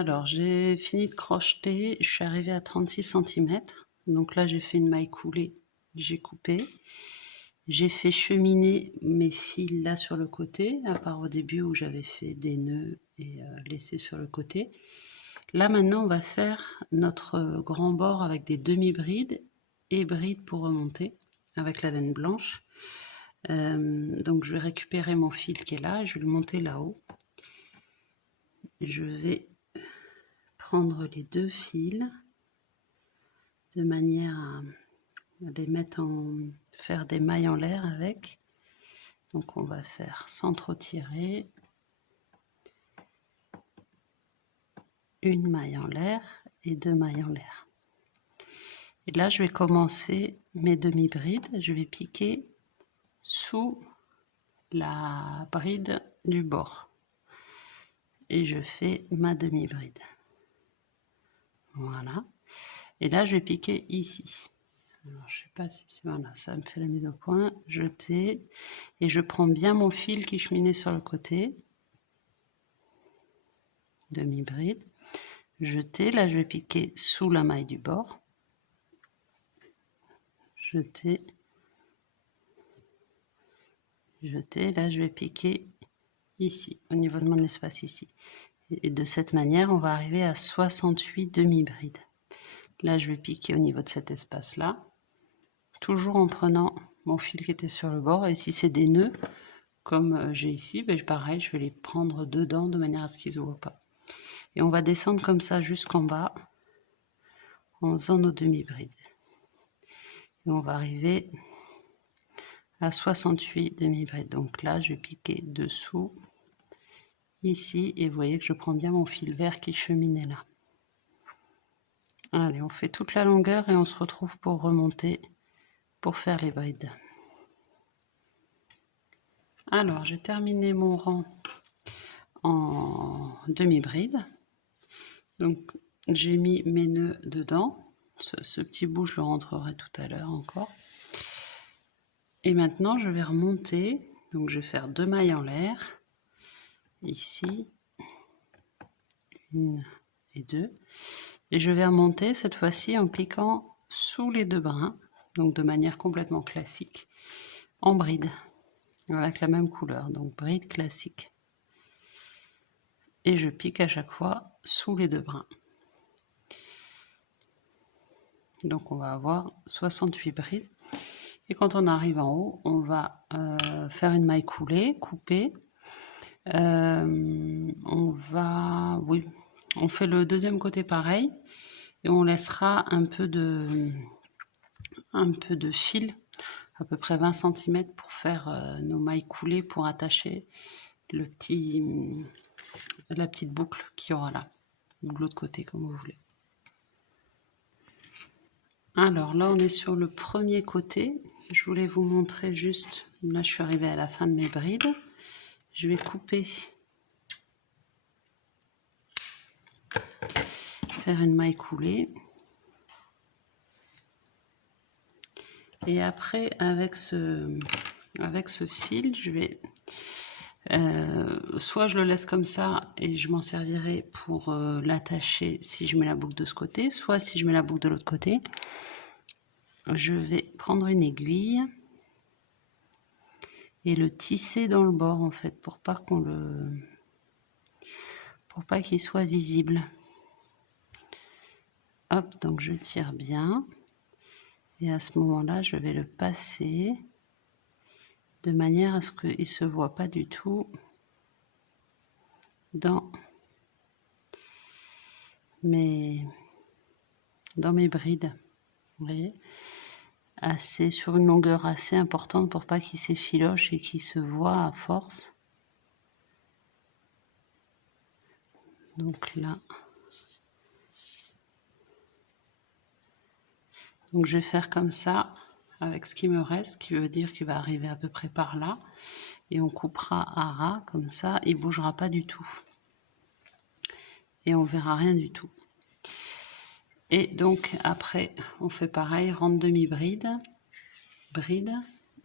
Alors, j'ai fini de crocheter, je suis arrivée à 36 cm. Donc là, j'ai fait une maille coulée, j'ai coupé. J'ai fait cheminer mes fils là sur le côté, à part au début où j'avais fait des nœuds et laissé sur le côté. Là, maintenant, on va faire notre grand bord avec des demi-brides et brides pour remonter avec la laine blanche. Donc, je vais récupérer mon fil qui est là et je vais le monter là-haut. Je vais prendre les deux fils de manière à les mettre faire des mailles en l'air avec. Donc on va faire sans trop tirer, une maille en l'air et deux mailles en l'air. Et là je vais commencer mes demi-brides, je vais piquer sous la bride du bord et je fais ma demi-bride. Voilà. Et là je vais piquer ici. Alors, je sais pas si c'est voilà, ça me fait la mise au point, jeter, et je prends bien mon fil qui cheminait sur le côté, demi-bride, jeter, là je vais piquer sous la maille du bord, jeter, jeter, là je vais piquer ici, au niveau de mon espace ici. Et de cette manière, on va arriver à 68 demi-brides. Là je vais piquer au niveau de cet espace-là, toujours en prenant mon fil qui était sur le bord, et si c'est des nœuds, comme j'ai ici, ben pareil, je vais les prendre dedans de manière à ce qu'ils ne se voient pas. Et on va descendre comme ça jusqu'en bas, en faisant nos demi-brides. Et on va arriver à 68 demi-brides. Donc là, je vais piquer dessous, ici, et vous voyez que je prends bien mon fil vert qui cheminait là. Allez, on fait toute la longueur et on se retrouve pour remonter, pour faire les brides. Alors, j'ai terminé mon rang en demi-bride. Donc, j'ai mis mes nœuds dedans. Ce petit bout, je le rentrerai tout à l'heure encore. Et maintenant, je vais remonter. Donc, je vais faire deux mailles en l'air. Ici, une et deux. Et je vais remonter cette fois-ci en piquant sous les deux brins. Donc, de manière complètement classique. En bride. Avec la même couleur. Donc, bride classique. Et je pique à chaque fois sous les deux brins. Donc, on va avoir 68 brides. Et quand on arrive en haut, on va faire une maille coulée, couper. On fait le deuxième côté pareil et on laissera un peu de fil, à peu près 20 cm pour faire nos mailles coulées pour attacher la petite boucle qu'il y aura là, ou de l'autre côté comme vous voulez. Alors là on est sur le premier côté. Je voulais vous montrer juste, là je suis arrivée à la fin de mes brides. Je vais couper, faire une maille coulée. Et après, avec ce fil, je vais soit je le laisse comme ça et je m'en servirai pour l'attacher si je mets la boucle de ce côté, soit si je mets la boucle de l'autre côté, je vais prendre une aiguille et le tisser dans le bord en fait pour pas qu'il soit visible. Hop, donc je tire bien et à ce moment-là, je vais le passer de manière à ce qu'il ne se voit pas du tout dans mes brides. Vous voyez, sur une longueur assez importante pour pas qu'il s'effiloche et qu'il se voit à force. Donc là, donc je vais faire comme ça avec ce qui me reste, qui veut dire qu'il va arriver à peu près par là, et on coupera à ras comme ça, il bougera pas du tout et on verra rien du tout. Et donc après on fait pareil, rente demi-bride, bride,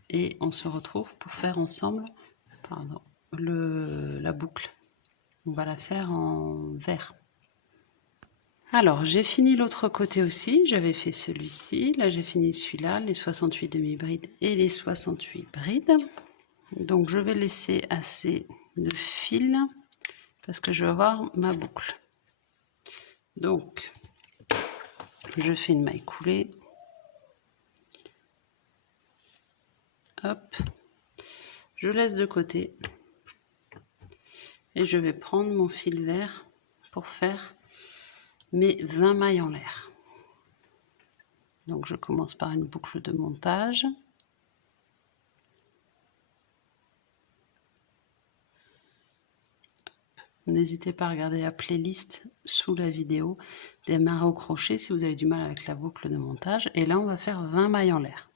et on se retrouve pour faire ensemble la boucle. On va la faire en vert. Alors, j'ai fini l'autre côté aussi, j'avais fait celui-ci, là j'ai fini celui-là, les 68 demi-brides et les 68 brides. Donc je vais laisser assez de fil parce que je vais avoir ma boucle. Donc, je fais une maille coulée. Hop, je laisse de côté et je vais prendre mon fil vert pour faire mes 20 mailles en l'air. Donc je commence par une boucle de montage. N'hésitez pas à regarder la playlist sous la vidéo démarrer au crochet si vous avez du mal avec la boucle de montage. Et là on va faire 20 mailles en l'air.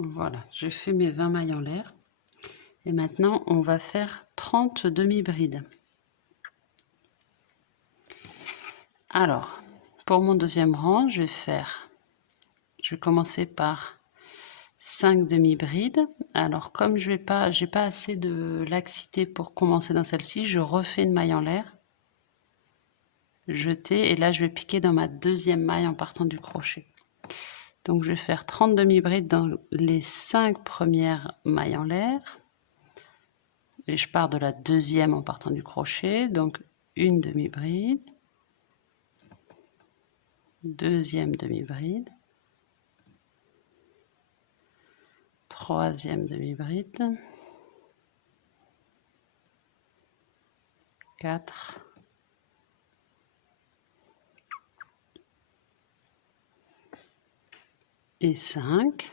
Voilà, j'ai fait mes 20 mailles en l'air. Et maintenant, on va faire 30 demi-brides. Alors, pour mon deuxième rang, je vais commencer par 5 demi-brides. Alors, comme j'ai pas assez de laxité pour commencer dans celle-ci, je refais une maille en l'air, jeter, et là, je vais piquer dans ma deuxième maille en partant du crochet. Donc, je vais faire 30 demi-brides dans les 5 premières mailles en l'air. Et je pars de la deuxième en partant du crochet. Donc, une demi-bride. Deuxième demi-bride. Troisième demi-bride. 4. Et 5.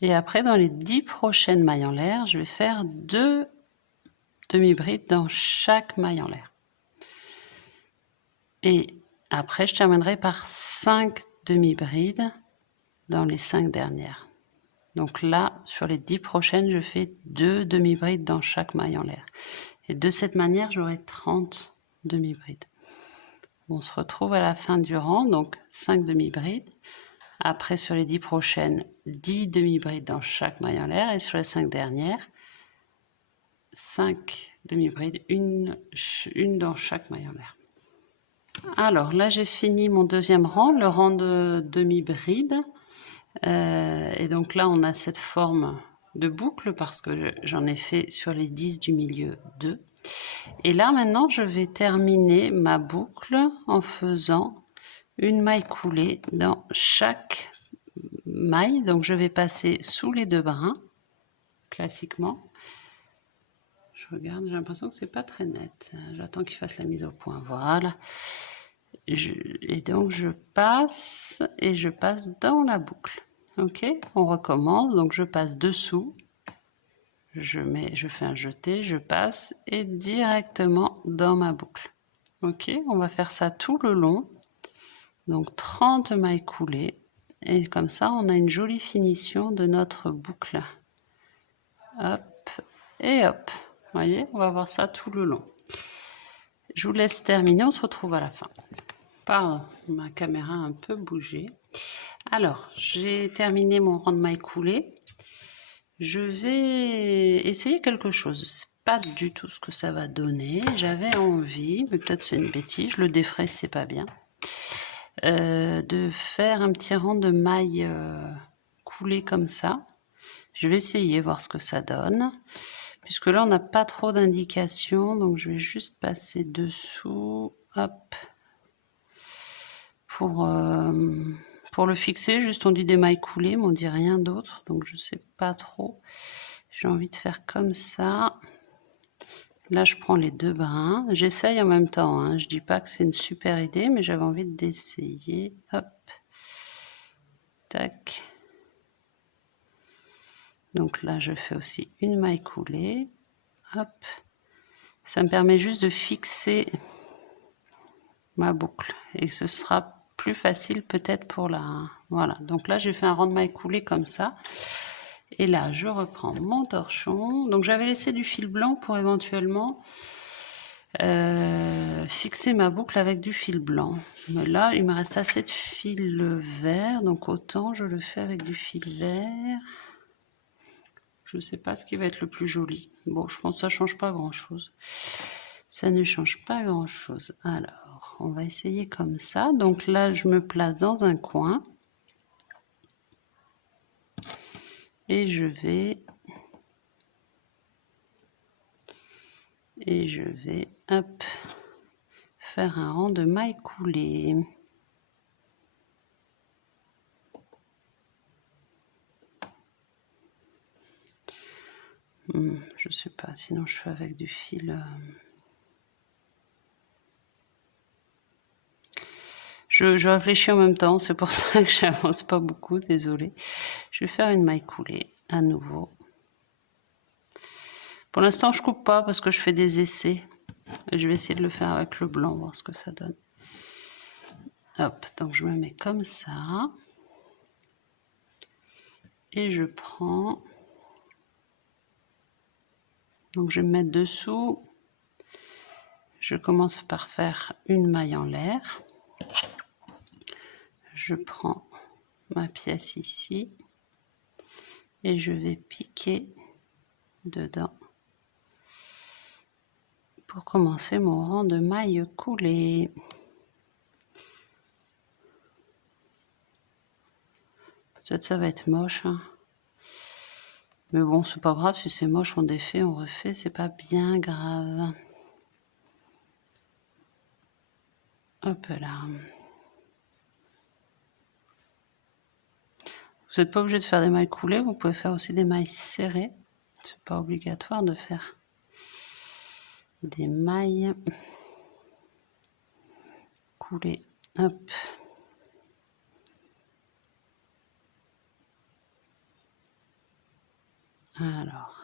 Et après, dans les 10 prochaines mailles en l'air, je vais faire 2 demi-brides dans chaque maille en l'air. Et après, je terminerai par 5 demi-brides dans les 5 dernières. Donc là, sur les 10 prochaines, je fais 2 demi-brides dans chaque maille en l'air. Et de cette manière, j'aurai 30 demi-brides. On se retrouve à la fin du rang, donc 5 demi-brides. Après, sur les 10 prochaines, 10 demi-brides dans chaque maille en l'air. Et sur les 5 dernières, 5 demi-brides, une dans chaque maille en l'air. Alors là, j'ai fini mon deuxième rang, le rang de demi-bride. Et donc là, on a cette forme de boucle parce que j'en ai fait sur les 10 du milieu 2. Et là, maintenant, je vais terminer ma boucle en faisant une maille coulée dans chaque maille. Donc je vais passer sous les 2 brins, classiquement. Je regarde, j'ai l'impression que c'est pas très net. J'attends qu'il fasse la mise au point. Voilà. Et donc je passe et je passe dans la boucle. Ok, on recommence. Donc je passe dessous. Je fais un jeté, je passe et directement dans ma boucle. Ok, on va faire ça tout le long. Donc 30 mailles coulées. Et comme ça, on a une jolie finition de notre boucle. Hop et hop. Vous voyez, on va voir ça tout le long. Je vous laisse terminer, on se retrouve à la fin. Pardon, ma caméra a un peu bougé. Alors, j'ai terminé mon rang de mailles coulées. Je vais essayer quelque chose. C'est pas du tout ce que ça va donner. J'avais envie, mais peut-être c'est une bêtise, je le défraie, c'est pas bien. De faire un petit rang de mailles coulées comme ça. Je vais essayer, voir ce que ça donne. Puisque là, on n'a pas trop d'indications, donc je vais juste passer dessous. Hop. Pour le fixer, juste on dit des mailles coulées, mais on dit rien d'autre. Donc je sais pas trop. J'ai envie de faire comme ça. Là, je prends les 2 brins. J'essaye en même temps. Hein. Je dis pas que c'est une super idée, mais j'avais envie d'essayer. Hop. Tac. Donc là, je fais aussi une maille coulée. Hop. Ça me permet juste de fixer ma boucle. Et ce sera plus facile peut-être pour la... Voilà. Donc là, j'ai fait un rang de maille coulée comme ça. Et là, je reprends mon torchon. Donc j'avais laissé du fil blanc pour éventuellement fixer ma boucle avec du fil blanc. Mais là, il me reste assez de fil vert, donc autant je le fais avec du fil vert. Je ne sais pas ce qui va être le plus joli. Bon, je pense que ça ne change pas grand-chose. Ça ne change pas grand-chose. Alors, on va essayer comme ça. Donc là, je me place dans un coin. Et je vais hop, faire un rang de mailles coulées. Je sais pas, sinon je fais avec du fil. Je réfléchis en même temps, c'est pour ça que j'avance pas beaucoup, désolée. Je vais faire une maille coulée à nouveau. Pour l'instant, je coupe pas parce que je fais des essais. Et je vais essayer de le faire avec le blanc, voir ce que ça donne. Hop, donc je me mets comme ça. Et je prends... Donc je vais me mettre dessous. Je commence par faire une maille en l'air. Je prends ma pièce ici. Et je vais piquer dedans. Pour commencer mon rang de mailles coulées. Peut-être ça va être moche, hein. Mais bon, c'est pas grave, si c'est moche, on défait, on refait, c'est pas bien grave. Hop là. Vous n'êtes pas obligé de faire des mailles coulées, vous pouvez faire aussi des mailles serrées. C'est pas obligatoire de faire des mailles coulées. Hop. Alors.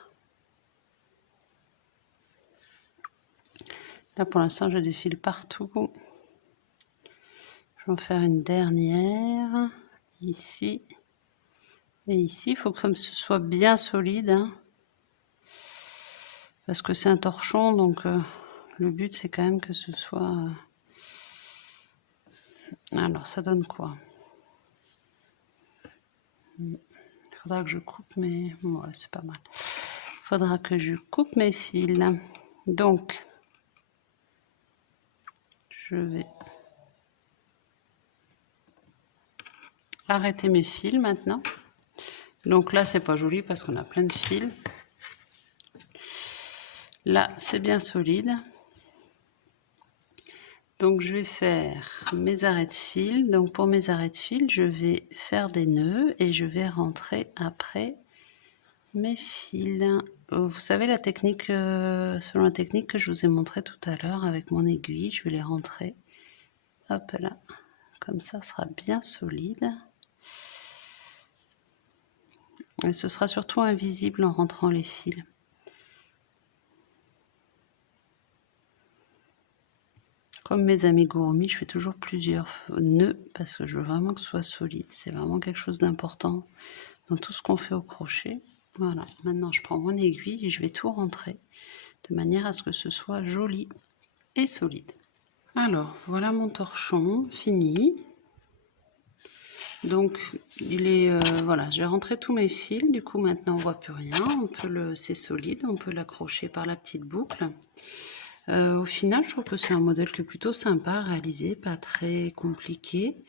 Là, pour l'instant, je défile partout. Je vais en faire une dernière. Ici. Et ici, il faut que ce soit bien solide. Hein, parce que c'est un torchon, donc le but, c'est quand même que ce soit... Alors, ça donne quoi? Il faudra que je coupe mes... Ouais, c'est pas mal. Il faudra que je coupe mes fils. Donc, je vais arrêter mes fils maintenant. Donc là, c'est pas joli parce qu'on a plein de fils. Là, c'est bien solide. Donc, je vais faire mes arrêts de fil. Donc, pour mes arrêts de fil, je vais faire des nœuds et je vais rentrer après mes fils. Vous savez, la technique, selon la technique que je vous ai montré tout à l'heure avec mon aiguille, je vais les rentrer. Hop là, comme ça sera bien solide. Et ce sera surtout invisible en rentrant les fils. Comme mes amigurumi, je fais toujours plusieurs nœuds parce que je veux vraiment que ce soit solide. C'est vraiment quelque chose d'important dans tout ce qu'on fait au crochet. Voilà, maintenant je prends mon aiguille et je vais tout rentrer de manière à ce que ce soit joli et solide. Alors, voilà mon torchon fini. Donc, il est voilà, j'ai rentré tous mes fils. Du coup, maintenant, on voit plus rien. C'est solide, on peut l'accrocher par la petite boucle. Au final, je trouve que c'est un modèle qui est plutôt sympa à réaliser, pas très compliqué.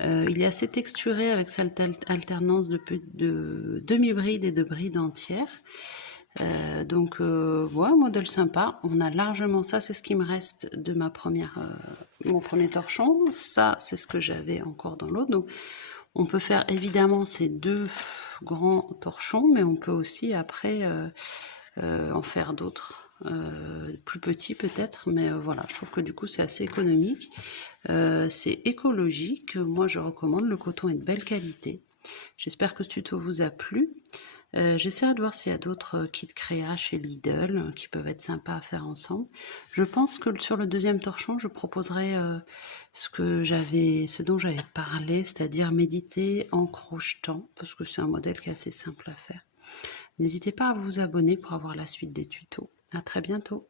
Il est assez texturé avec cette alternance de demi-bride et de bride entière. Donc, ouais, un modèle sympa. On a largement ça, c'est ce qui me reste de mon premier torchon. Ça, c'est ce que j'avais encore dans l'autre. Donc, on peut faire évidemment ces deux grands torchons, mais on peut aussi après en faire d'autres. Plus petit peut-être, mais voilà, je trouve que du coup c'est assez économique, c'est écologique. Moi je recommande, le coton est de belle qualité. J'espère que ce tuto vous a plu. J'essaierai de voir s'il y a d'autres kits créa chez Lidl qui peuvent être sympas à faire ensemble. Je pense que sur le deuxième torchon, je proposerai ce dont j'avais parlé, c'est-à-dire méditer en crochetant, parce que c'est un modèle qui est assez simple à faire. N'hésitez pas à vous abonner pour avoir la suite des tutos. À très bientôt.